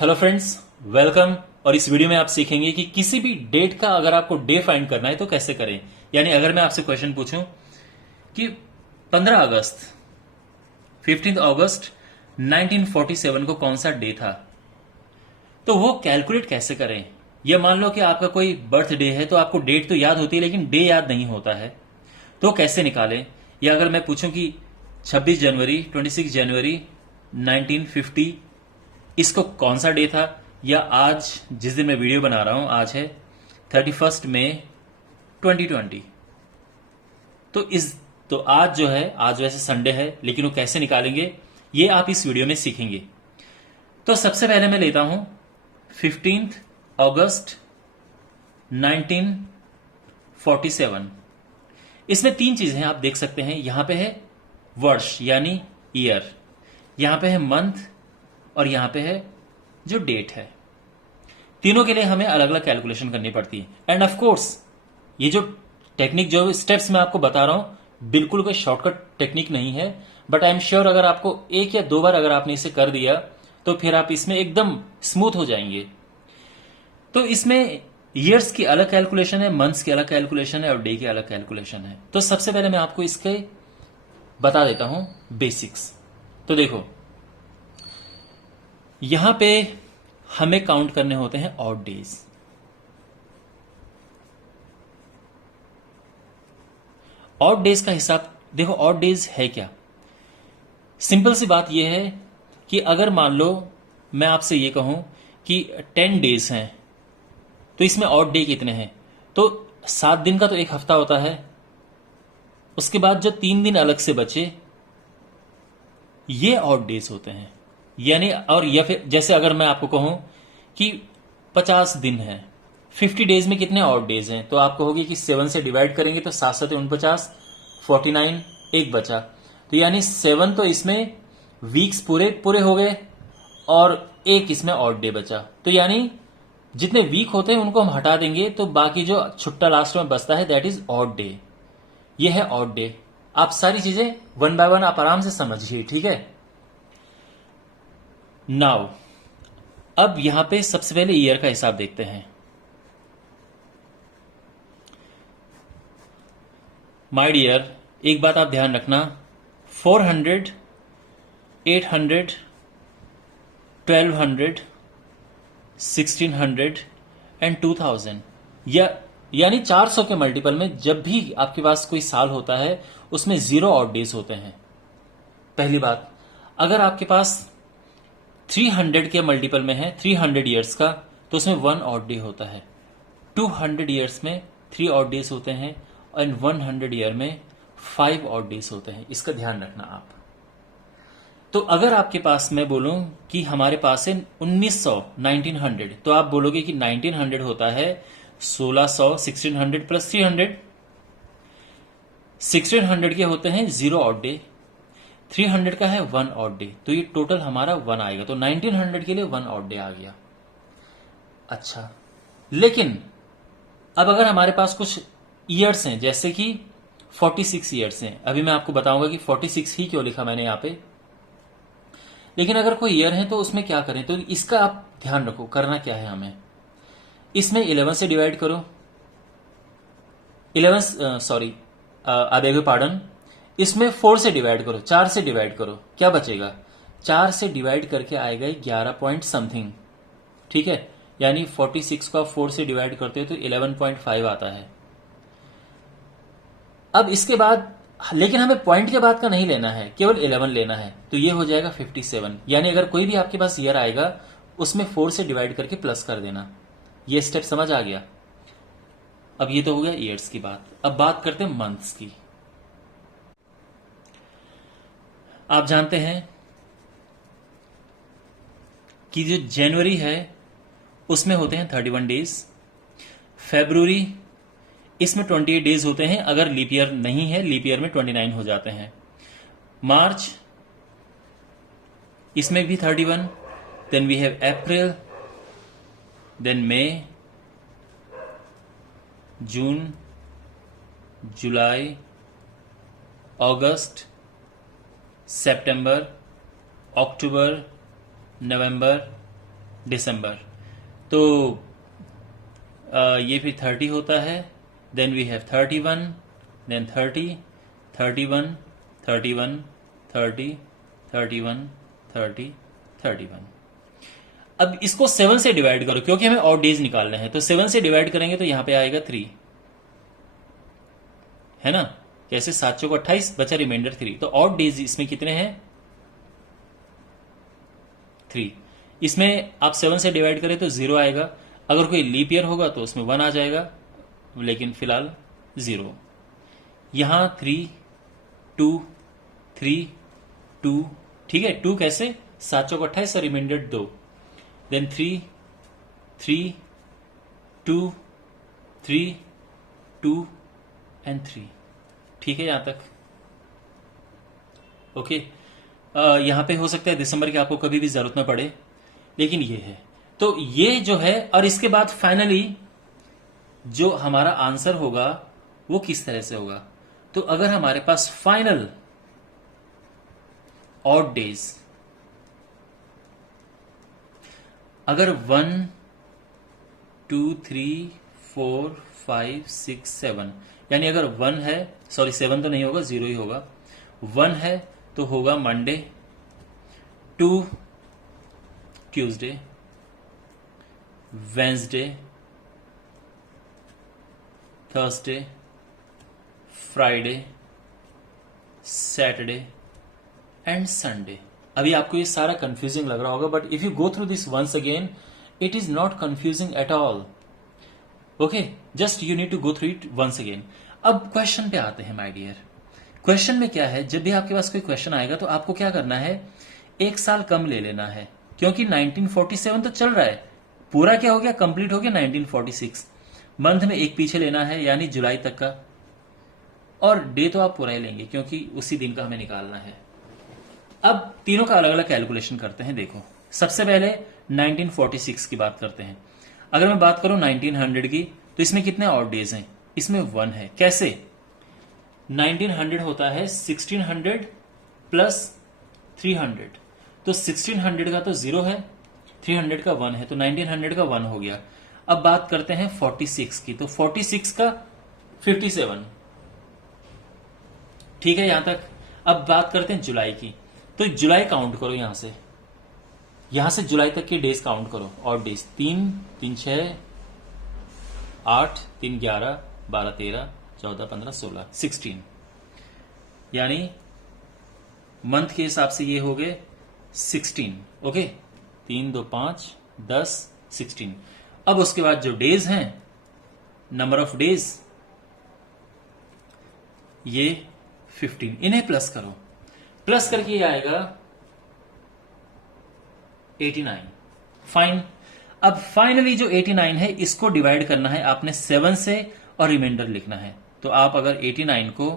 Hello friends, welcome. और इस video में आप सीखेंगे कि किसी भी डेट का अगर आपको डे फाइंड करना है तो कैसे करें। यानी अगर मैं आपसे क्वेश्चन पूछूं कि 15 अगस्त 15 अगस्त 1947 को कौन सा डे था, तो वो कैलकुलेट कैसे करें। यह मान लो कि आपका कोई बर्थडे है तो आपको डेट तो याद होती है लेकिन डे याद नहीं होता है, तो कैसे निकालें। या अगर मैं पूछूं कि 26 जनवरी 26 जनवरी 1950 इसको कौन सा डे था, या आज जिस दिन मैं वीडियो बना रहा हूं आज है 31 मई 2020। तो इस तो आज जो है, आज वैसे संडे है लेकिन वो कैसे निकालेंगे ये आप इस वीडियो में सीखेंगे। तो सबसे पहले मैं लेता हूं 15 अगस्त 1947। इसमें तीन चीजें आप देख सकते हैं। यहां पे है वर्ष यानी ईयर, यहां पे है मंथ, और यहां पे है जो डेट है। तीनों के लिए हमें अलग अलग कैलकुलेशन करनी पड़ती है। एंड ऑफ कोर्स ये जो टेक्निक, जो स्टेप्स मैं आपको बता रहा हूं, बिल्कुल कोई शॉर्टकट टेक्निक नहीं है। बट आई एम श्योर अगर आपको एक या दो बार अगर आपने इसे कर दिया तो फिर आप इसमें एकदम स्मूथ हो जाएंगे। तो इसमें ईयर्स की अलग कैलकुलेशन है, मंथ्स की अलग कैलकुलेशन है और डे की अलग कैलकुलेशन है। तो सबसे पहले मैं आपको इसके बता देता हूं बेसिक्स। तो देखो, यहां पे हमें काउंट करने होते हैं ऑड डेज। ऑड डेज का हिसाब देखो, ऑड डेज है क्या। सिंपल सी बात यह है कि अगर मान लो मैं आपसे यह कहूं कि 10 डेज हैं तो इसमें ऑड डे कितने हैं, तो 7 दिन का तो एक हफ्ता होता है। उसके बाद जो 3 दिन अलग से बचे ये ऑड डेज होते हैं। यानी और या फिर जैसे अगर मैं आपको कहूं कि 50 दिन है, 50 डेज में कितने ऑड डेज हैं, तो आप कहोगे कि 7 से डिवाइड करेंगे तो 7 7 49, 49 एक बचा। तो यानी 7 तो इसमें वीक्स पूरे पूरे हो गए और एक इसमें ऑड डे बचा। तो यानी जितने वीक होते हैं उनको हम हटा देंगे तो बाकी जो छुट्टा लास्ट में बचता है दैट इज ऑड डे। ये है ऑड डे। आप सारी चीजें वन बाय वन आप आराम से समझिए, ठीक है। नाउ अब यहां पे सबसे पहले ईयर का हिसाब देखते हैं। माय डियर, एक बात आप ध्यान रखना, 400, 800, 1200, 1600 एंड 2000, यानी 400 के मल्टीपल में जब भी आपके पास कोई साल होता है उसमें 0 ऑड डेज होते हैं। पहली बात, अगर आपके पास 300 के मल्टीपल में है 300 ईयर्स का तो उसमें 1 ऑड डे होता है। 200 ईयर्स में 3 ऑड डेज होते हैं और 100 ईयर में 5 ऑड डेज होते हैं। इसका ध्यान रखना आप। तो अगर आपके पास मैं बोलूं कि हमारे पास है 1900 1900, तो आप बोलोगे कि 1900 होता है 1600 1600 प्लस 300। 1600 के होते हैं 0 ऑड डे, 300 का है 1 ऑड डे, तो ये टोटल हमारा 1 आएगा। तो 1900 के लिए 1 ऑड डे आ गया। अच्छा, लेकिन अब अगर हमारे पास कुछ ईयर्स हैं जैसे कि 46 ईयर्स हैं, अभी मैं आपको बताऊंगा कि 46 ही क्यों लिखा मैंने यहां पे। लेकिन अगर कोई ईयर है तो उसमें क्या करें, तो इसका आप ध्यान रखो। करना क्या है हमें, इसमें 11 से डिवाइड करो, 11 sorry I beg your pardon, इसमें 4 से डिवाइड करो, 4 से डिवाइड करो, क्या बचेगा, 4 से डिवाइड करके आएगा 11 पॉइंट समथिंग, ठीक है। यानी 46 को आप 4 से डिवाइड करते हो तो 11.5 आता है। अब इसके बाद, लेकिन हमें पॉइंट के बाद का नहीं लेना है, केवल 11 लेना है, तो ये हो जाएगा 57। यानी अगर कोई भी आपके पास ईयर आएगा उसमें 4 से डिवाइड करके प्लस कर देना। ये स्टेप समझ आ गया। अब ये तो हो गया ईयर्स की बात। अब बात करते हैं मंथ्स की। आप जानते हैं कि जो जनवरी है उसमें होते हैं 31 डेज, फेब्रुवरी इसमें 28 डेज होते हैं, अगर लीप ईयर नहीं है लीप ईयर में 29 हो जाते हैं। मार्च इसमें भी 31, then we have April, then May, June, July, August, September, October, November, December. तो ये फिर 30 होता है, देन वी हैव 31, देन 30, 31, 31, 30, 31, 30, 31। अब इसको 7 से डिवाइड करो क्योंकि हमें ऑड डेज निकालने हैं, तो 7 से डिवाइड करेंगे तो यहां पे आएगा 3, है ना। कैसे? 7 चौक 28, बचा रिमाइंडर 3। तो ऑड डेज इसमें कितने हैं? 3। इसमें आप 7 से डिवाइड करें तो 0 आएगा। अगर कोई लीप ईयर होगा तो उसमें 1 आ जाएगा, लेकिन फिलहाल 0। यहां 3, 2, 3, 2, ठीक है। 2 कैसे? 7 चौक 28 और रिमाइंडर 2, देन 3, 3, 2, 3, 2 एंड 3। ठीक है यहां तक? ओके। यहां पे हो सकता है दिसंबर की आपको कभी भी जरूरत ना पड़े, लेकिन ये है। तो ये जो है, और इसके बाद फाइनली जो हमारा आंसर होगा वो किस तरह से होगा? तो अगर हमारे पास फाइनल ऑड डेज अगर 1, 2, 3, 4, 5, 6, 7, यानी अगर 1 है, सॉरी 7 तो नहीं होगा, 0 ही होगा। 1 है तो होगा Monday, 2 Tuesday, Wednesday, Thursday, Friday, Saturday and Sunday. अभी आपको ये सारा कंफ्यूजिंग लग रहा होगा, but if you go through this once again it is not confusing at all. Okay, just you need to go through it once again. अब question पे आते हैं माय डियर। क्वेश्चन में क्या है? जब भी आपके पास कोई क्वेश्चन आएगा तो आपको क्या करना है? एक साल कम ले लेना है, क्योंकि 1947 तो चल रहा है, पूरा क्या हो गया? कंप्लीट हो गया 1946। मंथ में एक पीछे लेना है, यानी जुलाई तक का, और डे तो आप पूरा ही लेंगे क्योंकि उसी दिन का हमें निकालना है। अब तीनों का अलग अलग कैलकुलेशन करते हैं। देखो, सबसे पहले 1946 की बात करते हैं। अगर मैं बात करूं 1900 की, तो इसमें कितने ऑड डेज हैं? इसमें 1 है। कैसे? 1900 होता है 1600 प्लस 300, तो 1600 का तो 0 है, 300 का 1 है, तो 1900 का 1 हो गया। अब बात करते हैं 46 की, तो 46 का 57। ठीक है यहां तक? अब बात करते हैं जुलाई की, तो जुलाई काउंट करो यहां से जुलाई तक के डेज काउंट करो, और डेज 3, 3, 6, 8, 3, 11, 12, 13, 14, 15, 16, 16, यानी मंथ के हिसाब से ये हो गए 16। ओके, 3, 2, 5, 10, 16। अब उसके बाद जो डेज हैं, नंबर ऑफ डेज, ये 15, इन्हें प्लस करो। प्लस करके ये आएगा 89। फाइन। अब फाइनली जो 89 है इसको डिवाइड करना है आपने 7 से, और रिमाइंडर लिखना है। तो आप अगर 89 को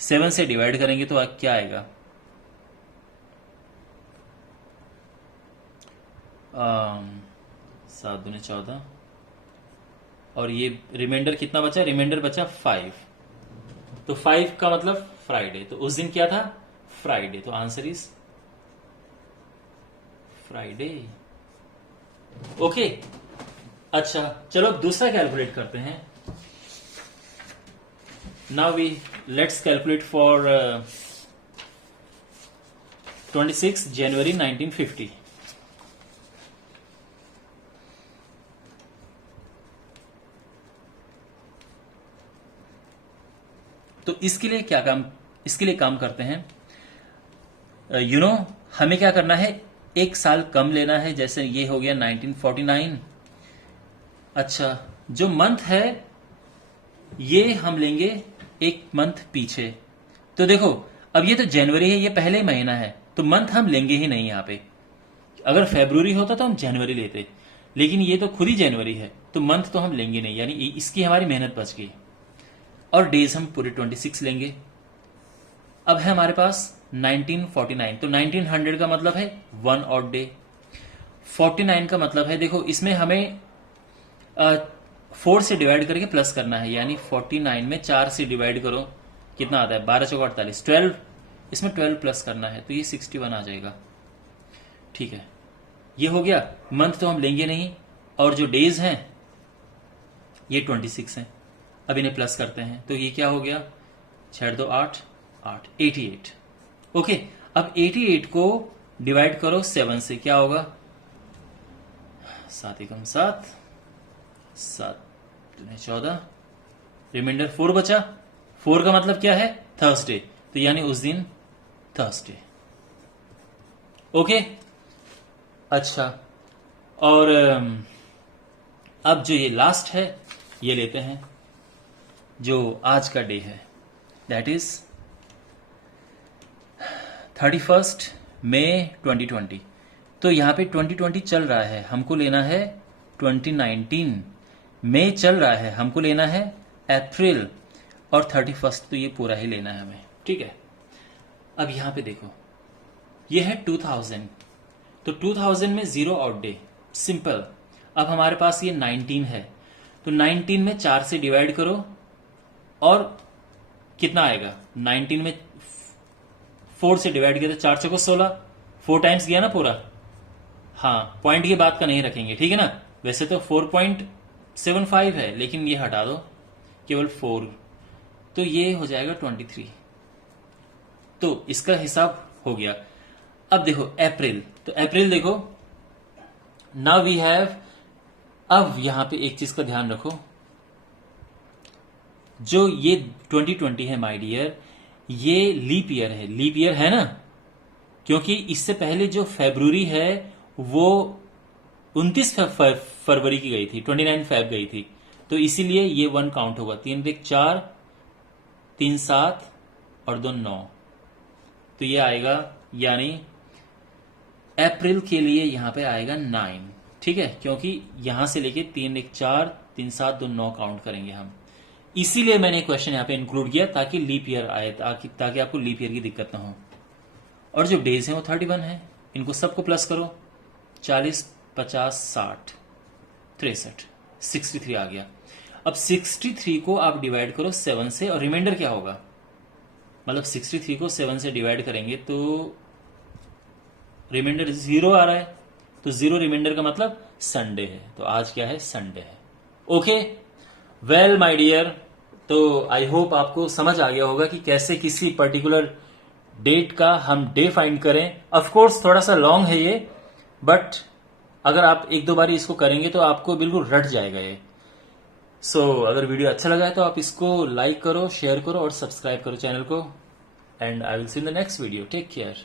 7 से डिवाइड करेंगे तो क्या आएगा? 7 दूनी 14, और ये रिमाइंडर कितना बचा? रिमाइंडर बचा 5। तो 5 का मतलब फ्राइडे, तो उस दिन क्या था? फ्राइडे। तो आंसर इज फ्राइडे। ओके, अच्छा चलो अब दूसरा कैलकुलेट करते हैं। Now we let's calculate for 26 January 1950। तो इसके लिए काम करते हैं। हमें क्या करना है? एक साल कम लेना है, जैसे ये हो गया 1949। अच्छा, जो मंथ है ये हम लेंगे एक मंथ पीछे। तो देखो, अब ये तो जनवरी है, ये पहले ही महीना है, तो मंथ हम लेंगे ही नहीं यहां पे। अगर फरवरी होता तो हम जनवरी लेते, लेकिन ये तो खुद ही जनवरी है, तो मंथ तो हम लेंगे नहीं, यानी इसकी हमारी मेहनत बच गई। और डेज हम पूरे 26 लेंगे। अब है हमारे पास 1949, तो 1900 का मतलब है 1 ऑड डे। 49 का मतलब है, देखो इसमें हमें 4 से डिवाइड करके प्लस करना है, यानी 49 में 4 से डिवाइड करो, कितना आता है? 12 चौका 48, 12, इसमें 12 प्लस करना है, तो ये 61 आ जाएगा। ठीक है, ये हो गया। मंथ तो हम लेंगे नहीं, और जो डेज हैं ये 26 हैं। अब इन्हें प्लस करते हैं तो ये क्या हो गया, 6 2 8 8 88। ओके, अब 88 को डिवाइड करो 7 से, क्या होगा, 7 एकम 7, 7 दूनी 14, रिमाइंडर 4 बचा। 4 का मतलब क्या है, थर्सडे, तो यानी उस दिन थर्सडे। ओके, अच्छा, और अब जो ये लास्ट है ये लेते हैं, जो आज का डे है, दैट इज 31 मई 2020। तो यहां पे 2020 चल रहा है, हमको लेना है 2019। मई चल रहा है, हमको लेना है अप्रैल, और 31 तो ये पूरा ही लेना है हमें, ठीक है। अब यहां पे देखो, ये है 2000, तो 2000 में 0 ऑड डे, सिंपल। अब हमारे पास ये 19 है, तो 19 में 4 से डिवाइड करो, और कितना आएगा, 19 में 4 से डिवाइड किया तो 4 से को 16, 4 टाइम्स गया ना पूरा। हाँ, पॉइंट की बात का नहीं रखेंगे, ठीक है ना। वैसे तो 4.75 है, लेकिन ये हटा दो, केवल 4, तो ये हो जाएगा 23। तो इसका हिसाब हो गया। अब देखो अप्रैल, तो अप्रैल देखो, नाउ वी हैव, अब यहां पे एक चीज का ध्यान रखो, जो ये 2020 है माय डियर, ये लीप ईयर है, लीप ईयर है ना, क्योंकि इससे पहले जो फरवरी है वो 29 फरवरी की गई थी, 29 फेब गई थी, तो इसीलिए ये 1 काउंट होगा। 3 1 4, 3 7 और 2 9, तो ये आएगा, यानी अप्रैल के लिए यहां पे आएगा 9, ठीक है, क्योंकि यहां से लेके 3 1 4, 3 7 2 9 काउंट करेंगे हम। इसीलिए मैंने क्वेश्चन यहां पे इंक्लूड किया, ताकि लीप ईयर आए, ताकि आपको लीप ईयर की दिक्कत ना हो। और जो डेज हैं वो 31 है, इनको सबको प्लस करो, 40 50 60 63, 63 आ गया। अब 63 को आप डिवाइड करो 7 से, और रिमाइंडर क्या होगा, मतलब 63 को 7 से डिवाइड करेंगे तो रिमाइंडर 0 आ रहा है, तो 0 रिमाइंडर का मतलब संडे है, तो आज क्या है, संडे है। ओके, वेल माय डियर, तो आई होप आपको समझ आ गया होगा कि कैसे किसी पर्टिकुलर डेट का हम डे फाइंड करें। ऑफ कोर्स थोड़ा सा लॉन्ग है ये, बट अगर आप 1-2 बार इसको करेंगे तो आपको बिल्कुल रट जाएगा ये। सो अगर वीडियो अच्छा लगा है तो आप इसको लाइक करो, शेयर करो और सब्सक्राइब करो चैनल को, and I will see in the next video. Take care.